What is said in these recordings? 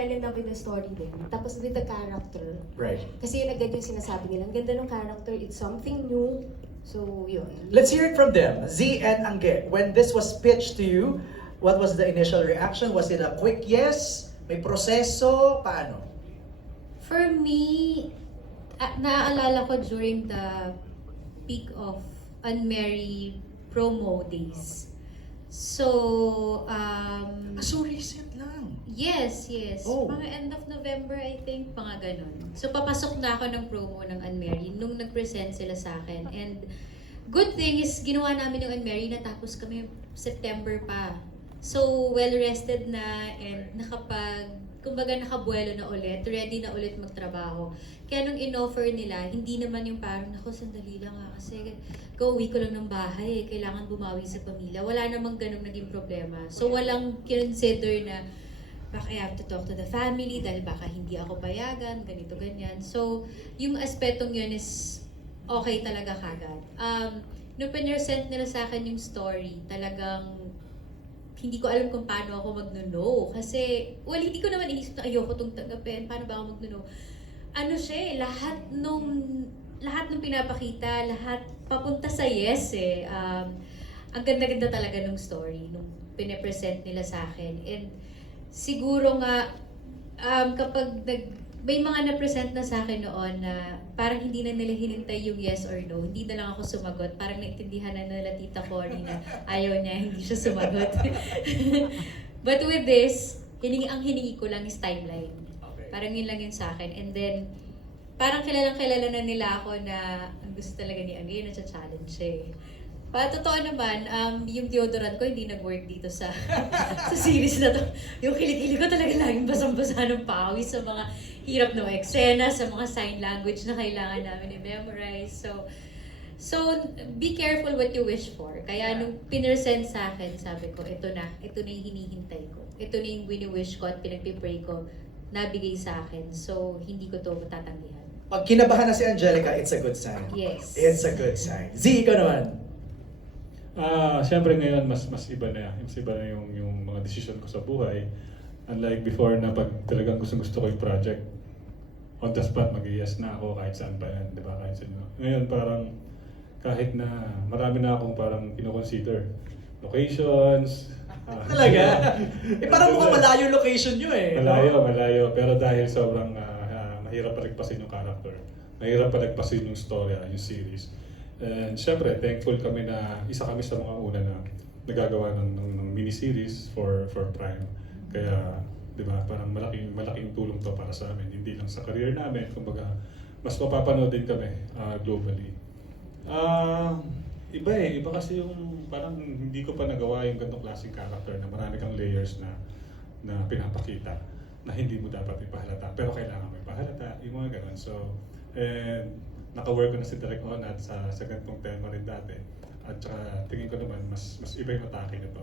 fell in love with the story din. Tapos with the character. Right. Kasi yun agad yung sinasabi nila. Ang ganda ng character, it's something new. So, yun. Let's hear it from them. Z and Angge, when this was pitched to you, what was the initial reaction? Was it a quick yes? May proseso? Paano? For me, naaalala ko during the peak of Unmarried promo days. So, So recent lang. yes. Oh. Mga end of November, I think, mga ganun. So, papasok na ako ng promo ng Unmarried nung nag-present sila sa akin. And good thing is, ginawa namin yung Unmarried, natapos kami September pa. So, well-rested na and kumbaga nakabuelo na ulit, ready na ulit magtrabaho. Kaya nung in-offer nila, hindi naman yung parang, naku, sandali lang kasi kauwi ko lang ng bahay, kailangan bumawi sa pamilya. Wala namang ganun naging problema. So walang consider na, baka I have to talk to the family dahil baka hindi ako payagan, ganito, ganyan. So, yung aspetong yun is okay talaga kagad. Nung pinresent nila sa akin yung story, talagang hindi ko alam kung paano ako mag-no. Kasi, hindi ko naman inisip na ayoko itong tanggapin. Paano ba ako mag-no? Ano siya lahat nung pinapakita, lahat papunta sa yes eh. Ang ganda-ganda talaga nung story, nung pinapresent nila sa akin. And siguro nga, kapag may mga na-present na sa akin noon na parang hindi na nila hinintay yung yes or no, hindi na lang ako sumagot. Parang naintindihan na nila Tita Cory na ayaw niya, hindi siya sumagot. But with this, ang hiningi ko lang is timeline. Okay. Parang yun lang yun sa akin. And then, parang kilalang-kilala na nila ako na ang gusto talaga ni Angge, na-challenge siya eh. Totoo naman, yung deodorant ko hindi nag-work dito sa sa series na to. Yung kilikili ko talaga laging basang-basa ng pawis sa mga hirap na eksena, sa mga sign language na kailangan namin i-memorize. So, be careful what you wish for. Kaya nung pinersend sa akin, sabi ko, ito na yung hinihintay ko. Ito na yung wini-wish ko at pinagpipray ko, nabigay sa akin. So, hindi ko to matatanggihan. Pag kinabahan na si Angelica, it's a good sign. Yes. It's a good sign. Z, ikaw naman. Siyempre ngayon mas iba na. Mas iba na yung mga decision ko sa buhay. Unlike before na pag talagang gusto ko yung project, on the spot mag-yes na ako kahit saan pa yan, di ba? Kahit saan. Ngayon parang kahit na marami na akong parang kino-consider. Locations. Talaga? Parang mukhang malayo location nyo eh. Malayo. Pero dahil sobrang mahirap palagpasin yung character. Mahirap palagpasin yung story, yung series. And syempre, thankful kami na isa kami sa mga una na nagagawa ng miniseries for Prime. Kaya, di ba, parang malaking tulong to para sa amin. Hindi lang sa career namin, kumbaga, mas mapapanood din kami globally. Iba kasi yung parang hindi ko pa nagawa yung ganitong klaseng character na marami kang layers na pinapakita na hindi mo dapat ipahalata. Pero kailangan may pahalata, yung mga ganun. So, naka-work ko na si Direk Onat sa ganitong tema rin dati. At saka tingin ko naman, mas iba yung atake nito.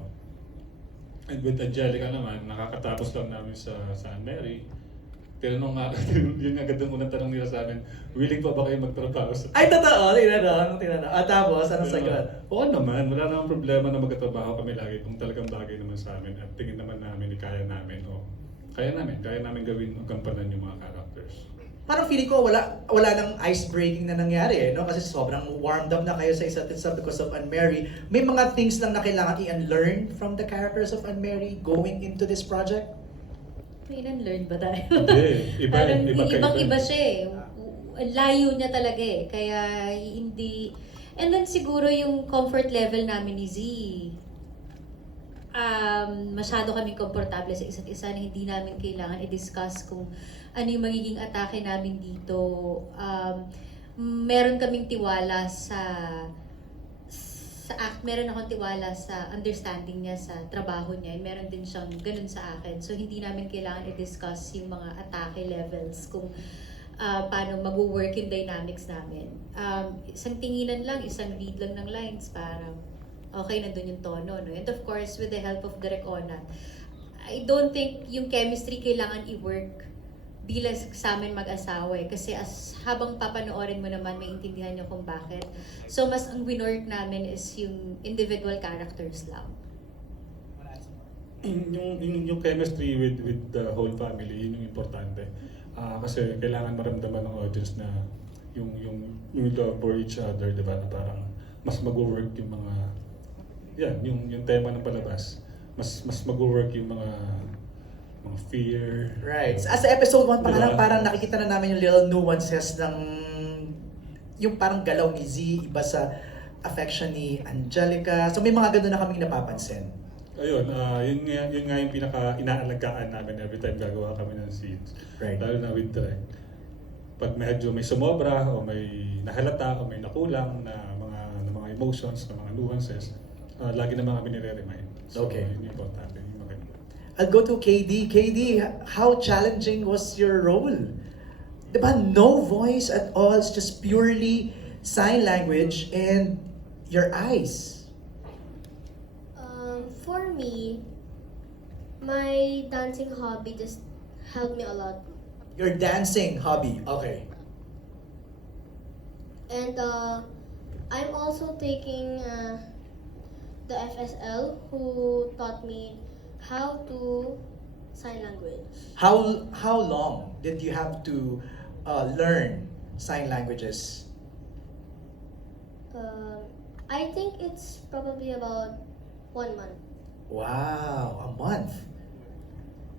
And with Angelica naman, nakakatapos lang namin sa Unmarried. Tinanong nga, yun agad ang unang tanong nila sa amin, willing pa ba kayo magtrabaho sa... Ay, totoo. Tinanong. At tapos, anong sagot? Oo naman, wala namang problema na magkatrabaho kami lagi kung talagang bagay naman sa amin at tingin naman namin, kaya namin gawin o gampanan yung mga characters. Parang feeling ko wala nang ice breaking na nangyari no kasi sobrang warmed up na kayo sa isa't isa because of Unmarried. May mga things lang na kailangan i-unlearn from the characters of Unmarried going into this project. May learn ba tayo? Hindi, ibang-iba siya eh. Layo niya talaga eh. Kaya hindi... And then siguro yung comfort level namin ni Z, masyado kaming komportable sa isa't isa na hindi namin kailangan i-discuss kung ano yung magiging atake namin dito. Meron kaming tiwala meron akong tiwala sa understanding niya sa trabaho niya. Meron din siyang ganun sa akin. So hindi namin kailangan i-discuss yung mga atake levels kung paano mag-work yung dynamics namin. Isang tinginan lang, isang read lang ng lines, parang okay, nandun yung tono, no? And of course, with the help of Direk Onat, I don't think yung chemistry kailangan i-work bilang sa amin mag-asawa eh. Kasi habang papanoorin mo naman, maintindihan nyo kung bakit. So, mas ang winork namin is yung individual characters lang. yung chemistry with the whole family, yun yung importante. Kasi kailangan maramdaman ng audience na yung love for each other, di ba? Na parang mas mag-work yung mga yung tema ng palabas. Mas mag-work yung mga fear. Right. As sa episode 1 pa nga lang, Diba? parang nakikita na namin yung little nuances ng yung parang galaw ni Z, iba sa affection ni Angelica. So may mga gano'n na kaming napapansin. Ayun, yun nga yung pinaka inaalagaan namin every time gagawa kami ng scenes. Right. Lalo na with direct. Pag medyo may sumobra o may nahalata o may nakulang na mga emotions, na mga nuances, lagi naman kami nire-remind. So, Okay. yun yung importante. Yung maganda. I'll go to KD. KD, how challenging was your role? Diba, no voice at all. It's just purely sign language and your eyes. For me, my dancing hobby just helped me a lot. Your dancing hobby. Okay. And I'm also taking the FSL, who taught me how to sign language. How long did you have to learn sign languages? I think it's probably about 1 month. Wow, a month.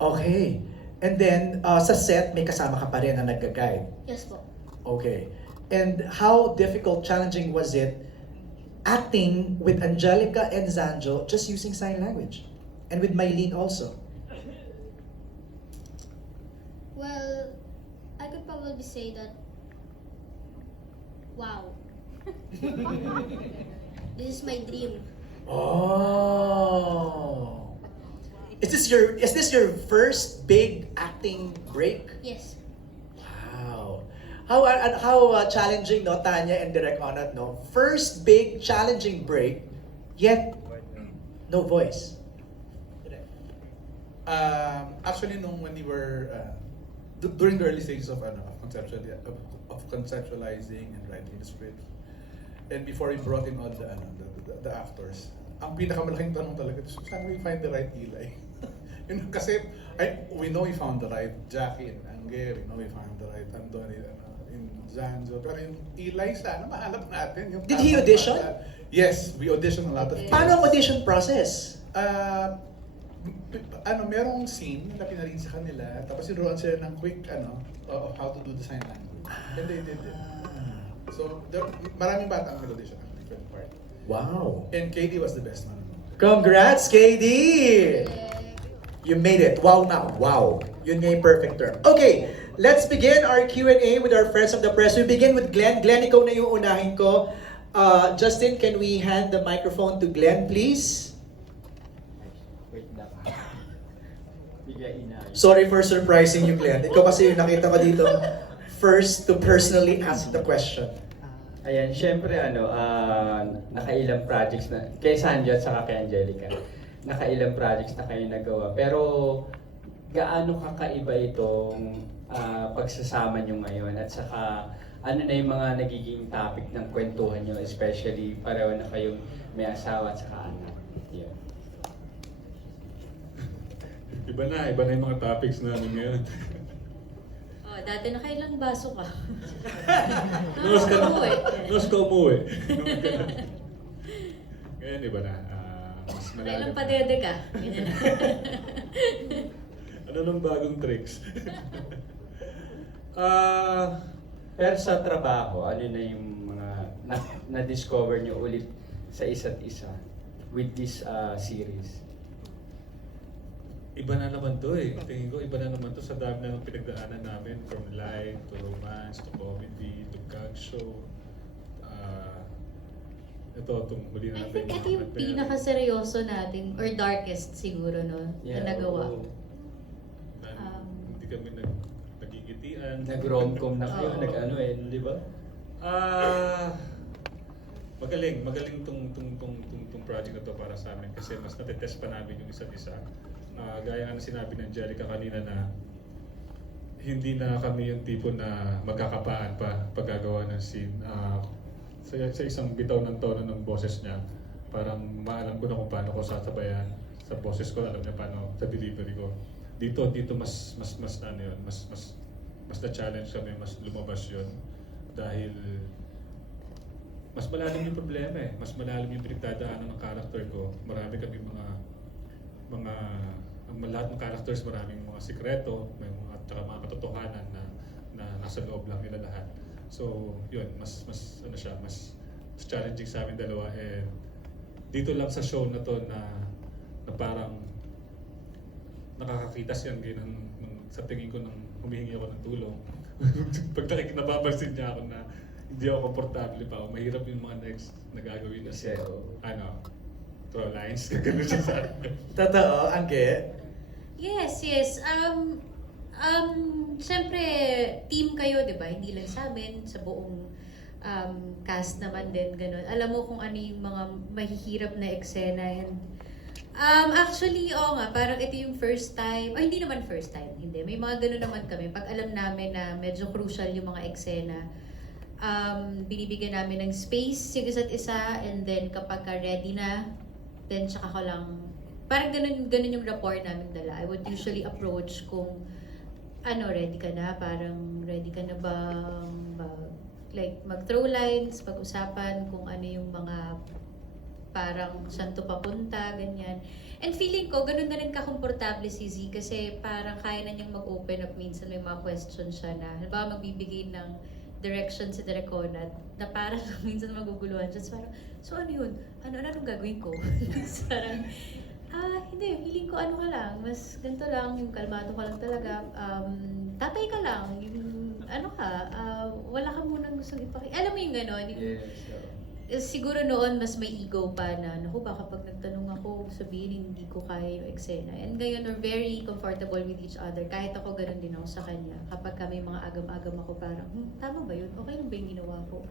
Okay. And then, sa set, may kasama ka pa rin na nag-guide. Yes po. Okay. And how difficult, challenging was it acting with Angelica and Zanjo just using sign language? And with Mylene also? Well, I could probably say that, wow. This is my dream. Oh. Is this your first big acting break? Yes. Wow. How challenging, no, Tanya and Direk Onat, no? First big challenging break, yet no voice. Actually, when we were during the early stages of conceptualizing and writing the script, and before we brought in all the actors, ang pinakamalaking tanong talaga is, saan we find the right Eli? Kasi we know we found the right Jackie and Angge, we know we found the right Anthony in Zanzo, pero yung Eli, sana mahanap natin. Yung Did he tamang audition? bata. Yes, we auditioned a lot of Paano ang audition process? Merong scene na pinarin sa kanila, tapos sinuruan sila ng quick, of how to do the sign language. And they did it. So, maraming bata ang audition ng different part. Wow. And KD was the best one. Congrats, KD! You made it. Wow now. Wow. Yun nga yung perfect term. Okay, let's begin our Q&A with our friends of the press. We begin with Glenn. Glenn, ikaw na yung unahin ko. Justin, can we hand the microphone to Glenn, please? Wait lang. Bigla inaayos. Sorry for surprising you, Glenn. Ikaw kasi yung nakita ko dito first to personally ask the question. Ayan, syempre nakailang projects na, kay Sanjo at saka kay Angelica, nakailang projects na kayo nagawa. Pero gaano kakaiba itong pagsasama nyo ngayon at saka ano na yung mga nagiging topic ng kwentuhan nyo, especially pareho na kayong may asawa at saka anak. Yun. Iba na yung mga topics namin ngayon. Oh, dati nakailang baso ka. Nus ka umuwi. Nus ka umuwi. Ngayon iba na. Mas Nakailang malalim. padede ka. Ganyan. Ano nang bagong tricks? Pero sa trabaho, ano na yung mga na-discover nyo ulit sa isa't isa with this series? Iba na naman to eh. Tingin ko iba na naman to sa dami na ng pinagdaanan namin, from light to romance to comedy to gag show. Ito, itong huli I natin. think ito yung pinaka-seryoso natin or darkest siguro, no? Na nagawa. oo. Hindi kami nagigitian. Nag-romcom na kayo, Oo. nag-ano di ba? Magaling tong project na to para sa amin kasi mas natetest pa namin yung isa't isa. Gaya nga na sinabi ng Angelica kanina na hindi na kami yung tipo na magkakapaan pa paggagawa ng scene. Sa isang bitaw ng tono ng boses niya, parang maalam ko na kung paano ko sasabayan sa boses ko, alam niya paano sa delivery ko. Dito mas ano yun, mas na-challenge kami, mas lumabas yun. Dahil mas malalim yung problema eh. Mas malalim yung pinagdadaanan ng character ko. Marami kami lahat ng characters, maraming mga sikreto, may mga, at saka mga katotohanan na nasa loob lang nila lahat. So, yun, mas challenging sa amin dalawa. And dito lang sa show na to na parang nakakakita siya sa tingin ko nang humihingi ako ng tulong. Pag nababansin niya ako na hindi ako komportable pa ako, mahirap yung mga next na gagawin na Kasi, throw lines, gano'n siya sa akin. Totoo, Angge? Yes. Siyempre, team kayo, di ba? Hindi lang sa amin, sa buong cast naman din, ganun. Alam mo kung ano yung mga mahihirap na eksena. And, actually, oo nga, parang ito yung first time, hindi naman first time, hindi. May mga ganun naman kami. Pag alam namin na medyo crucial yung mga eksena, binibigyan namin ng space yung isa't isa, and then kapag ready na, then tsaka ko lang, parang ganun yung rapport namin dala. I would usually approach kung ready ka na, parang ready ka na bang mag-throw lines, pag-usapan kung ano yung mga parang saan to papunta, ganyan. And feeling ko, ganun na rin kakomportable si Z kasi parang kaya na niyang mag-open up minsan, may mga questions siya na, halimbawa magbibigay ng direction si Drecona na parang minsan maguguluhan siya. So parang, so ano yun? Anong gagawin ko? Parang, hindi, feeling ko ka lang, mas ganito lang, yung kalmado ka lang talaga, tatay ka lang, yung wala ka munang gustong alam mo yung gano'n, siguro noon mas may ego pa na, naku baka pag nagtanong ako, sabihin hindi ko kaya yung eksena. And ngayon, we're very comfortable with each other. Kahit ako, ganun din ako sa kanya. Kapag kami mga agam-agam ako, parang, tama ba yun? Okay lang ba yung ginawa ko?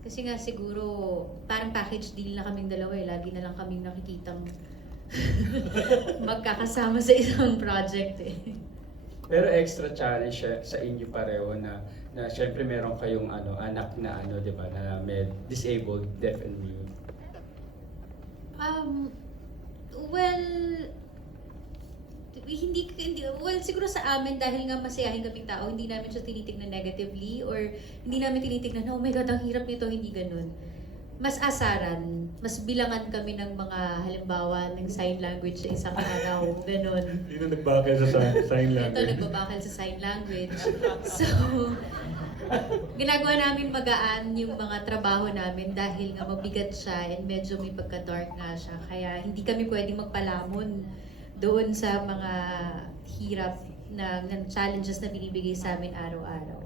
Kasi nga siguro, parang package deal na kaming dalawa eh. Lagi na lang kaming nakikitang magkakasama sa isang project eh. Pero extra challenge sa inyo pareho na syempre meron kayong anak na 'di ba na may disabled, deaf and mute. Well, siguro sa amin dahil nga masayahin kaming tao, hindi namin siya tinitignan negatively or hindi namin tinitignan, oh my God, ang hirap nito, hindi ganun. Mas asaran, mas bilangan kami ng mga halimbawa ng sign language sa isang araw, ganun. Hindi na nagbakal sa sign Ito, language. nagbabakal sa sign language. So, ginagawa namin magaan yung mga trabaho namin dahil nga mabigat siya and medyo may pagka-dark nga siya. Kaya hindi kami pwedeng magpalamon doon sa mga hirap ng challenges na binibigay sa amin araw-araw.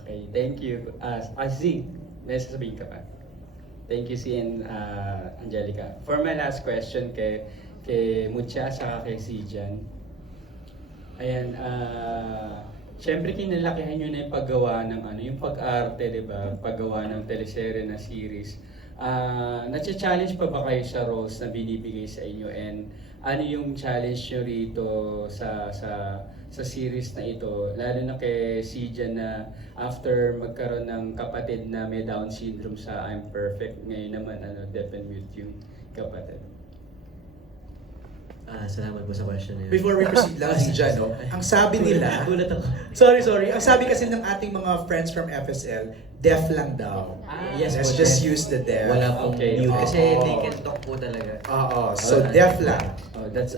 Okay, thank you. Z, may sasabihin ka pa? Thank you, and Angelica. For my last question kay Mucha sa kay Sijan. Ayan, syempre kinalakihan nyo na yung paggawa ng yung pag-arte, di ba? Paggawa ng teleserye na series. Nacha-challenge pa ba kayo sa roles na binibigay sa inyo? And ano yung challenge nyo rito sa series na ito? Lalo na kay Sijan na after magkaroon ng kapatid na may Down syndrome sa I'm Perfect, ngayon naman deaf and mute yung kapatid. Salamat po sa question na yun. Before we proceed lang, Zijan, no? Ang sabi nila, Gulat ako. sorry, ang sabi kasi ng ating mga friends from FSL, deaf lang daw. Yes Let's po, just deaf. use the deaf. Wala pong Okay. mute. Kasi Oo. they can talk po talaga. Oo, so deaf lang. Oh, that's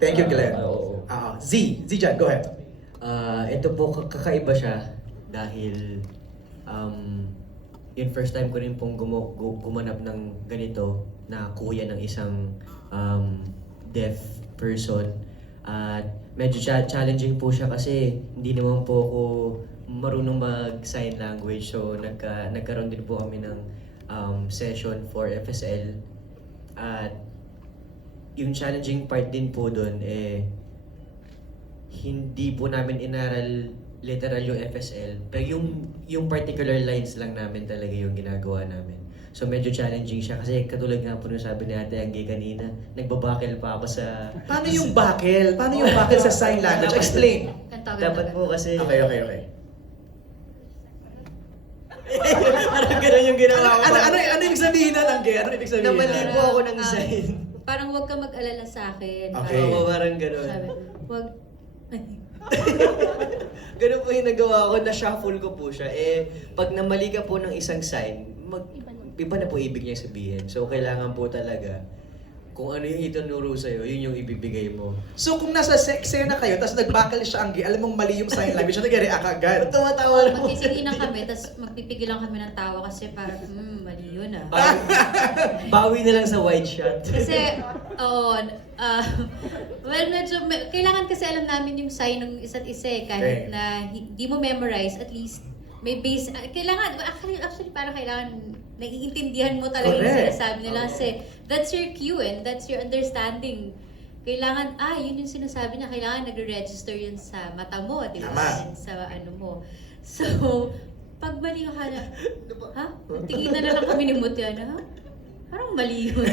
Thank you, Glenn. Oo. Zijan, go ahead. Ito po, kakaiba siya dahil yung first time ko rin pong gumanap ng ganito na kuya ng isang deaf person. At medyo challenging po siya kasi hindi naman po ako marunong mag-sign language. So nagkaroon din po kami ng session for FSL. At yung challenging part din po doon hindi po namin inaral literal yung FSL, pero yung particular lines lang namin talaga yung ginagawa namin. So medyo challenging siya kasi katulad nga po nung sabi ni Ate Angge kanina, nagbabakil pa ako sa... Paano yung bakil? Paano yung bakil sa sign language? Explain. Dapat po kasi... Okay. Parang ganun yung ginawa ko. Ano ibig sabihin na, Angge? Ano ibig sabihin Namali na? po ako ng sign. parang wag ka mag-alala sa akin. Okay. Oo, parang ganun. Sabi, wag, Ganun po yung nagawa ko, na-shuffle ko po siya. Pag namali ka po ng isang sign, iba na po ibig niya sabihin. So, kailangan po talaga, kung ano yung itunuro sa'yo, yun yung ibibigay mo. So kung nasa eksena kayo, tapos nag-buckle siya Anggi, alam mong mali yung sign language, so nag-react agad. Tumatawa na po. magtitinginan kami, tapos magpipigilan kami ng tawa kasi parang, mali yun ah. Bawi na lang sa wide shot. Kasi, oo, well, medyo, kailangan kasi alam namin yung sign ng isa't isa eh, kahit Okay. na hindi mo memorize, at least may base, kailangan, actually parang kailangan, naiintindihan mo talaga yung Correct. sinasabi nila kasi that's your cue and that's your understanding. Kailangan, yun yung sinasabi niya, kailangan nagre-register yun sa mata mo, di ba? Tama. And sa ano mo. So, pag mali ka na, ha? Tingin na lang kami ni Mutya na, ha? Parang mali yun.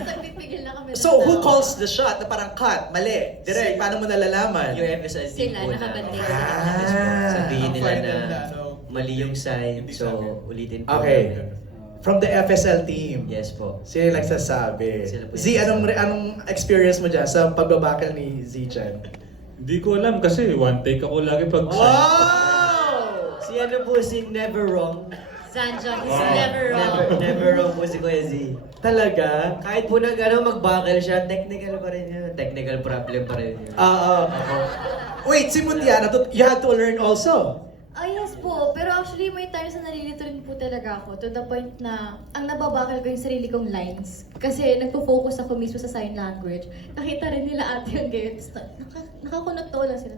Nagpipigil na kami. ng So who tawa. calls the shot na parang cut, mali, direct, paano mo nalalaman? Yung FSL team Sila, po na. nakabantay sila. Yes po. Sabihin Ang nila final na ano, mali yung sign, hindi so sa akin. ulitin po. Okay. namin. From the FSL team. Yes po. Sila yung nagsasabi. Sila po yung Z, anong experience mo dyan sa pagbabakal ni Z dyan? Hindi ko alam kasi one take ako lagi pag Wow! Si ano po, si Never Wrong. Zanjo, he's Wow. never wrong. Never Wrong po si Kuya Z. Talaga? Kahit po mag-buckle siya, technical pa rin yun. Technical problem pa rin yun. Wait, si Mutya, you had to learn also. Yes po. Pero actually, may times na nalilito rin po talaga ako to the point na ang nababakal ko yung sarili kong lines. Kasi nagpo-focus ako mismo sa sign language. Nakita rin nila ate yung gayon. Nakakunot to lang sila.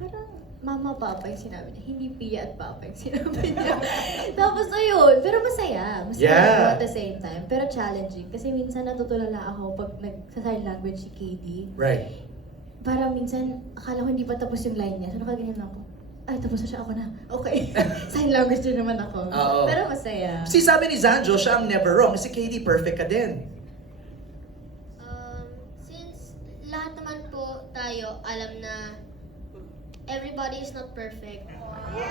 Parang mama, papa yung sinabi niya. Hindi Pia at papa yung sinabi niya. Tapos ayun. Pero masaya. Masaya Yeah. po at the same time. Pero challenging. Kasi minsan natutulala ako pag nagsa-sign language si KD. Right. Parang minsan, akala ko hindi pa tapos yung line niya. So nakaganyan ako. Ay, tapos na siya, ako na. Okay. Sign language din naman ako. Oo. Pero masaya. Si sabi ni Zanjo, siya ang never wrong. Si Katie, perfect ka din. Since lahat naman po tayo alam na everybody is not perfect,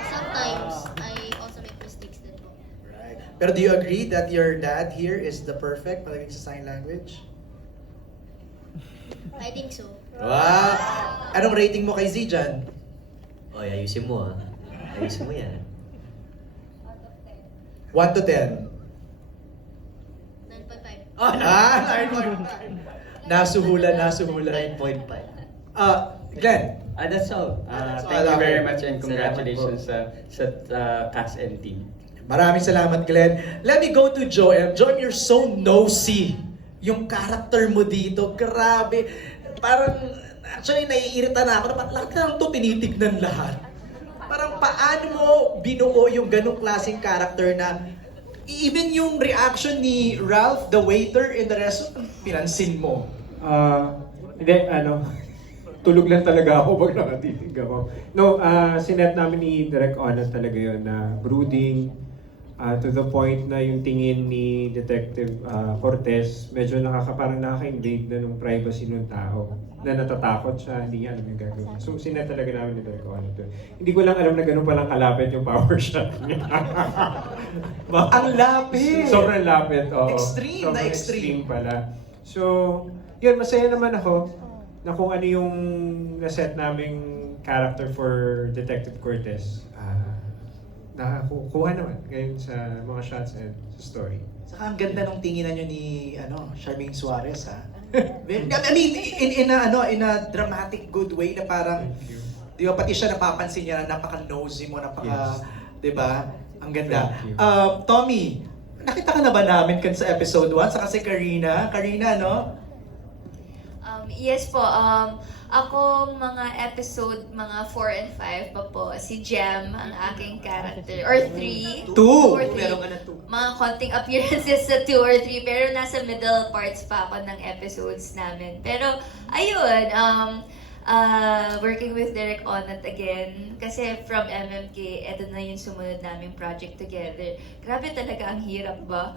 sometimes I also make mistakes din po. Right. Pero do you agree that your dad here is the perfect pagdating sa sign language? I think so. Wow! Anong rating mo kay Z dyan? Oy, ayusin mo ah. Ayusin mo yan. 1 to 10. 9.5. Ah, 9.5. Nasuhulan. 9.5. Glenn. That's all. That's Thank all. you very much and Salamat congratulations sa cast and team. Maraming salamat, Glenn. Let me go to Joem. Joem, you're so nosy. Yung character mo dito, grabe. Parang, actually, naiirita na ako. Lahat lang ito tinitignan lahat. Parang paano mo binuo yung ganong klaseng character na even yung reaction ni Ralph, the waiter in the restaurant, pinansin mo. Hindi, tulog lang talaga ako pag nakatitig ako. No, sinet namin ni Direk Ona talaga yun na brooding, to the point na yung tingin ni Detective Cortez, medyo parang nakaka-invade na nung privacy ng tao. Na natatakot siya, hindi niya alam yung gagawin. So, sinet talaga namin ni Direk Ona to. Hindi ko lang alam na ganun palang kalapit yung power shot niya. Ang lapit! Sobrang lapit, oo. Extreme na Sobrang extreme. pala. So, yun, masaya naman ako na kung ano yung naset naming character for Detective Cortez. Nakakuha naman ngayon sa mga shots and sa story. Saka ang ganda nung tinginan nyo ni Charmaine Suarez, ha? I mean, in a dramatic good way na parang, Thank you. di ba, pati siya napapansin niya na napaka-nosy mo, Yes. di ba? Ang ganda. Thank you. Tommy, nakita ka na ba namin sa episode 1? Saka si Karina. Karina, no? Yes po, ako mga episode, mga 4 and 5 pa po, si Jem ang aking character, or 3. 2! 2 or 3. Meron ka na 2. Mga konting appearances sa 2 or 3, pero nasa middle parts pa ako ng episodes namin. Pero, ayun, working with Derek Onat again, kasi from MMK, eto na yung sumunod naming project together. Grabe talaga, ang hirap ba?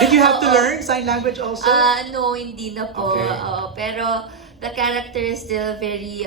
Did you have to Oo. learn sign language also? No, hindi na po. Okay. Oo, pero the character is still very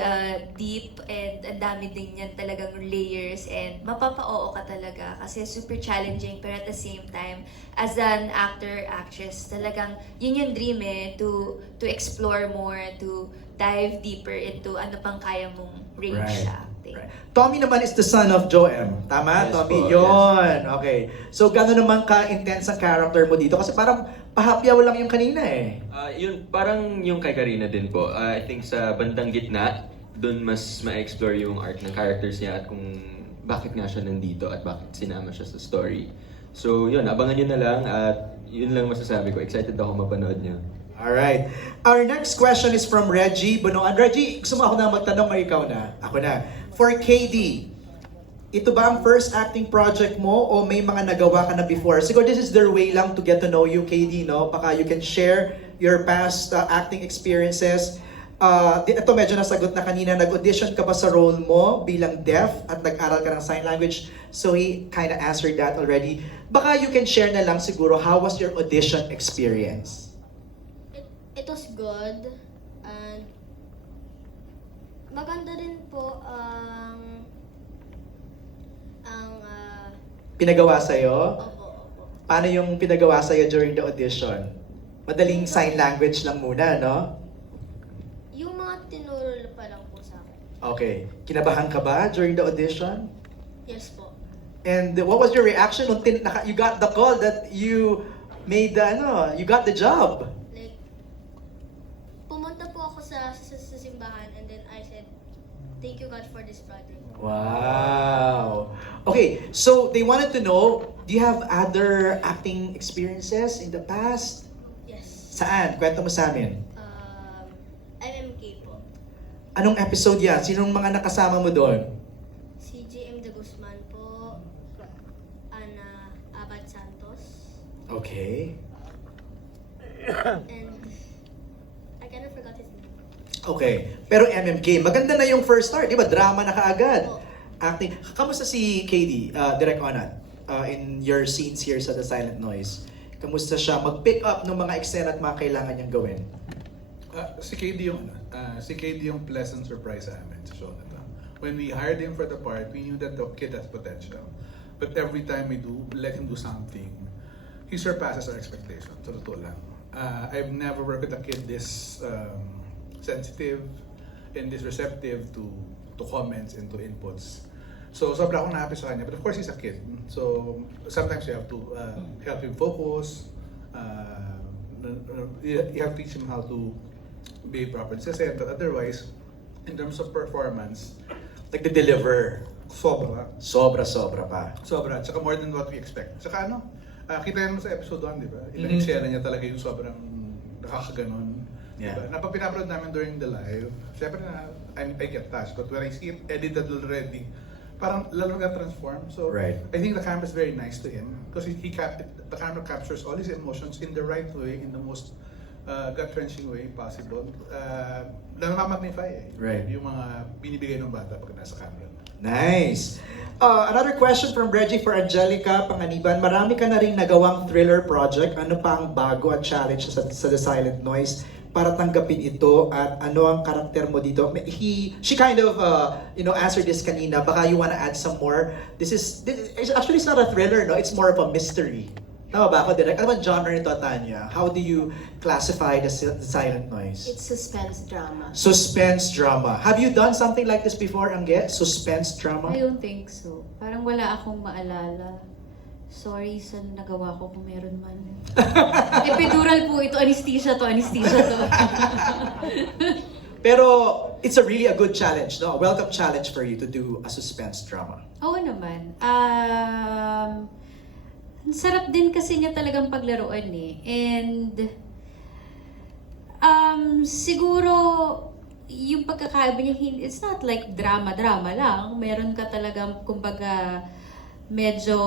deep and ang dami din yan talagang layers and mapapa-oo ka talaga kasi super challenging pero at the same time as an actor, actress, talagang yun yung dream to explore more, to dive deeper into ano pang kaya mong range sa acting. Right. Tommy naman is the son of Joem. Tama, Yes Tommy? po, Yun. Okay. So, gano'n naman ka-intense ang character mo dito? Kasi parang pahapyaw lang yung kanina eh. Yun, parang yung kay Karina din po. I think sa bandang gitna, dun mas ma-explore yung arc ng characters niya at kung bakit nga siya nandito at bakit sinama siya sa story. So yun, abangan nyo na lang at yun lang masasabi ko. Excited ako mapanood niyo. Alright. Our next question is from Reggie Bonoan. Reggie, gusto mo ako na magtanong o ikaw na? Ako na. For KD, ito ba ang first acting project mo o may mga nagawa ka na before? Siguro this is their way lang to get to know you, KD, no? Baka you can share your past acting experiences. Ito medyo nasagot na kanina. Nag-audition ka ba sa role mo bilang deaf at nag-aral ka ng sign language? So he kind of answered that already. Baka you can share na lang siguro, how was your audition experience? It was good. And maganda rin po ang Pinagawa sa'yo? opo. Paano yung pinagawa sa'yo during the audition? Madaling sign language lang muna, no? Yung mga tinuro pa lang po sa akin. Okay. Kinabahan ka ba during the audition? Yes po. And what was your reaction when you got the call that you made you got the job? Like, pumunta po ako sa simbahan and then I said, thank you God for this project. Wow. Okay, so they wanted to know, do you have other acting experiences in the past? Yes. Saan? Kwento mo sa amin. MMK po. Anong episode yan? Sinong mga nakasama mo doon? Si JM De Guzman po. Ana Abad Santos. Okay. And I kind of forgot his name. Okay. Pero MMK, maganda na yung first start, di ba? Drama na kaagad. Opo. Acting. Kamusta si KD, Direk Onat, in your scenes here sa The Silent Noise? Kamusta siya mag-pick up ng mga eksena at mga kailangan niyang gawin? Si KD yung pleasant surprise sa amin sa show na to. When we hired him for the part, we knew that the kid has potential. But every time we let him do something, he surpasses our expectations. Sa totoo lang. I've never worked with a kid this sensitive and this receptive to comments and to inputs. So sobra akong na-happy sa kanya. But of course, he's a kid. So sometimes you have to help him focus. You have to teach him how to be proper sa set. But otherwise, in terms of performance, Nagde-deliver. sobra. Sobra pa. Sobra. Tsaka more than what we expect. Tsaka kita naman sa episode 1, di ba? Ilang eksena niya talaga yung sobrang nakakaganon. Yeah. Diba? Napapinapload namin during the live. Siyempre I get touched. But when I see it edited already, parang lalo transform. So Right. I think the camera is very nice to him because the camera captures all his emotions in the right way, in the most gut-wrenching way possible. Namamagnify Right. yung mga binibigay ng bata pag nasa camera. Nice. Another question from Reggie for Angelica Panganiban. Marami ka na rin nagawang thriller project. Ano pa ang bago at challenge sa The Silent Noise para tanggapin ito at ano ang karakter mo dito? She kind of answered this kanina. Baka you wanna add some more. This actually, it's not a thriller, no? It's more of a mystery. Tama ba ako, Direk? Ano ba genre nito, Tanya? How do you classify the Silent Noise? It's suspense drama. Suspense drama. Have you done something like this before, Angge? Suspense drama? I don't think so. Parang wala akong maalala. Sorry sa nagawa ko kung meron man. Epidural po ito, anesthesia to. Pero it's really a good challenge, no? A welcome challenge for you to do a suspense drama. Oo naman. Ang sarap din kasi niya talagang paglaruan eh. And siguro yung pagkakaiba niya, it's not like drama lang. Meron ka talagang, kumbaga, medyo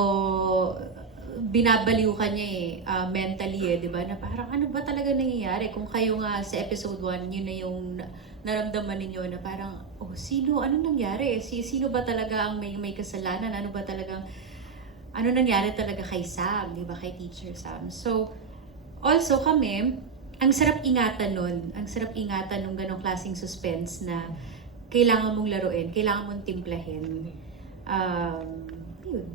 binabaliw ka niya mentally di ba? Na parang ano ba talaga nangyayari? Kung kayo nga sa episode 1, yun na yung naramdaman ninyo na parang, anong nangyari? Sino ba talaga ang may kasalanan? Ano nangyari talaga kay Sam, di ba? Kay Teacher Sam. So, also kami, ang sarap ingatan nun. Ang sarap ingatan nung ganong klaseng suspense na kailangan mong laruin, kailangan mong timplahin. Yun.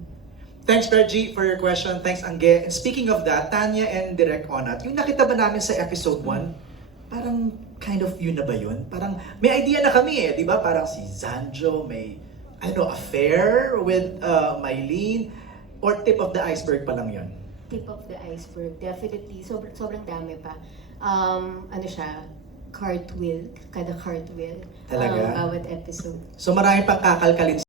Thanks, Reggie, for your question. Thanks, Angge. And speaking of that, Tanya and Direk Onat, yung nakita ba namin sa episode 1, parang kind of yun na ba yun? Parang may idea na kami di ba? Parang si Zanjo may, affair with Mylene, or tip of the iceberg pa lang yun? Tip of the iceberg, definitely. Sobrang dami pa. Ano siya, cartwheel, kada cartwheel. Talaga? Bawat episode. So marami pang kakalkalin